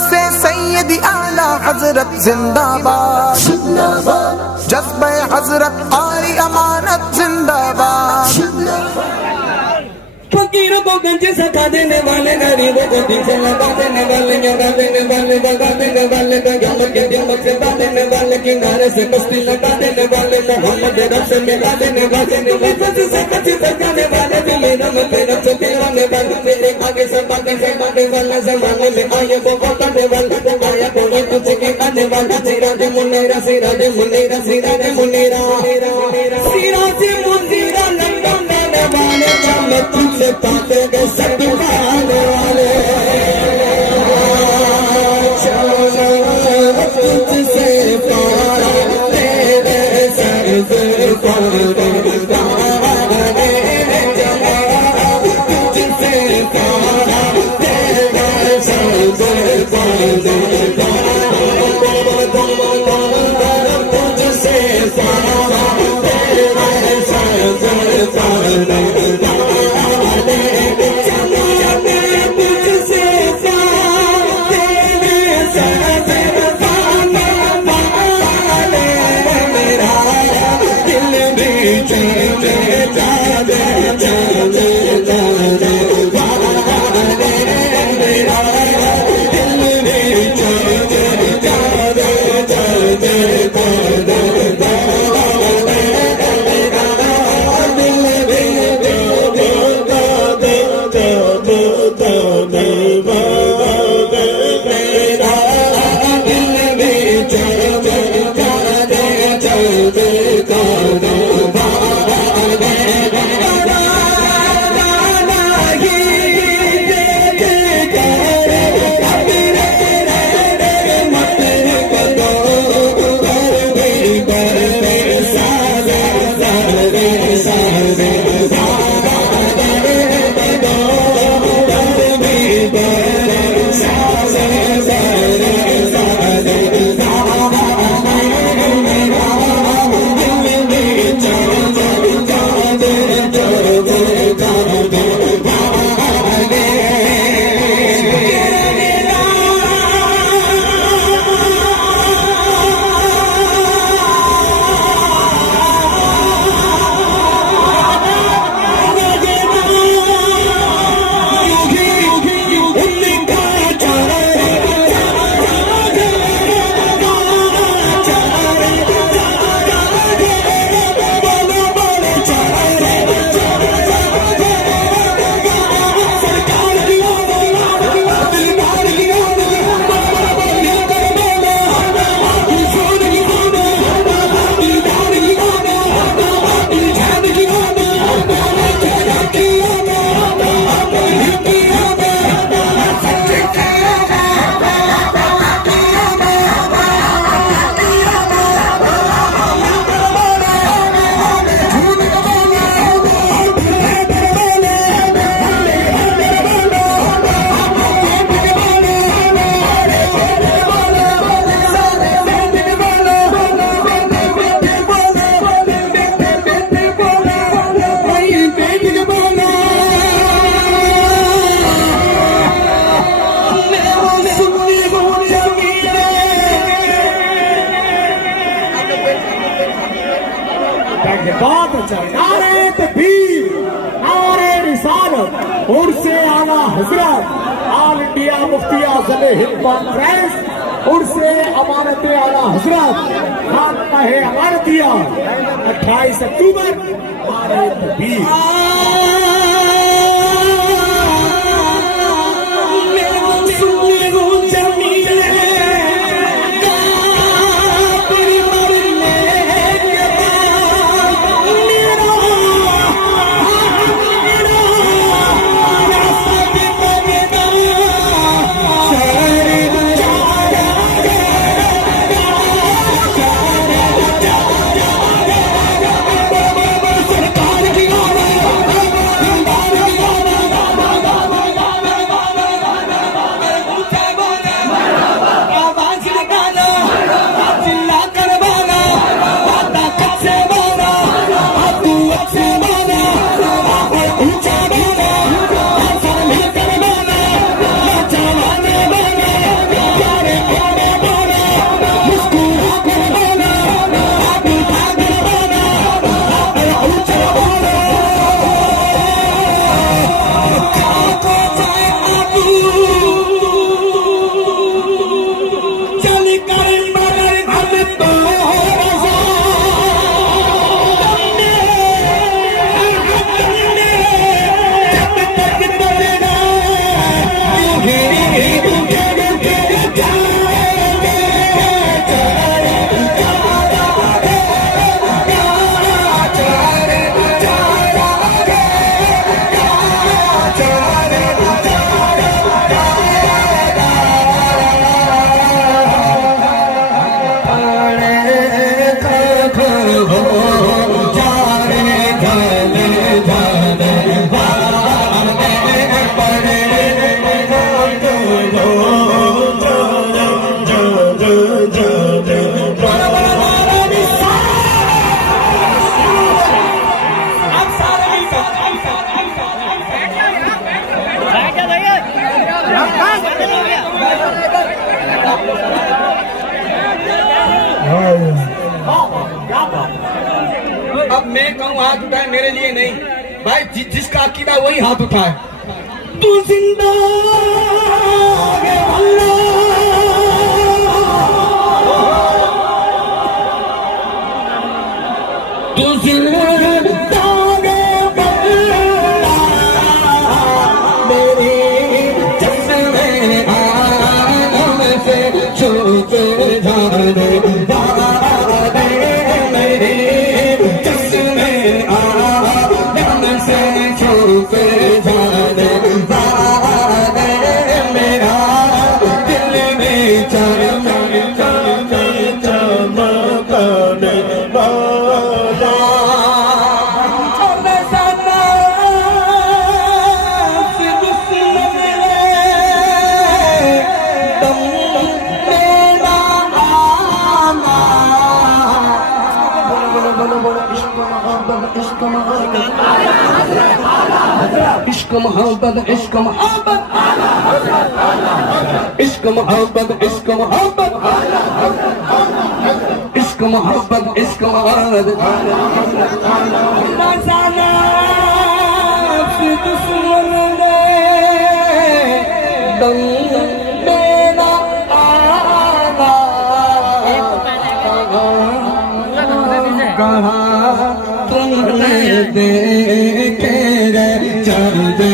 से सैयदी आला हजरत जिंदाबाद, जज्बे हजरत कारी अमानत जिंदाबाद। फकीरों को गंज सका देने वाले, गरीबों को दिल से लगा देने वाले, जगा देने वाले, दगा देने वाले, दगाम के दिल से बता देने वाले, किनारे से मस्ती लगा देने वाले, मोहम्मद रब से मिला देने वाले, नफस से कच सकाने वाले, मेरा मेरा से दिलाने वाले, मेरे आगे से बातें से बातें वाले, जमाने में आए वो बताने वाले, आया कोई कुछ के आने वाला, सिराज मुनीरा, सिराज मुनीरा, सिराज मुनीरा, सिराज मुनीरा लंबा नाने वाले, मैं तुमसे पाते गए सब आने वाले, तुझसे पारा तेरे सर से पारा, तुझसे पारा तेरे सर से पारा, तुझसे पारा तेरे सर से पारा। बहुत अच्छा नारे तकबीर, नारे रिसालत, उर्से आला हजरत, ऑल इंडिया मुफ्ती आज़म हिंद कॉन्फ्रेंस, उर्से अमानत आला हजरत, खातमा है अमानतिया 28 अक्टूबर, नारे तकबीर। हाथ उठाए, मेरे लिए नहीं भाई, जिसका अकीदा वही हाथ उठाए। तू जिंदा है अल्लाह, तू जिंदा है अल्लाह, मेरे चश्मे आलम से छूट जाने वाले, मेरे चश्मे आलम से छूट जाने वाले, मेरा दिल में चमकने वाला। इश्क मोहब्बत, इश्क मोहब्बत, इश्क मोहब्बत, इश्क मोहब्बत, इश्क मोहब्बत, इश्क मोहब्बत। दुश्मन ने दम मेरा कहा तुमने देखे रे चल दे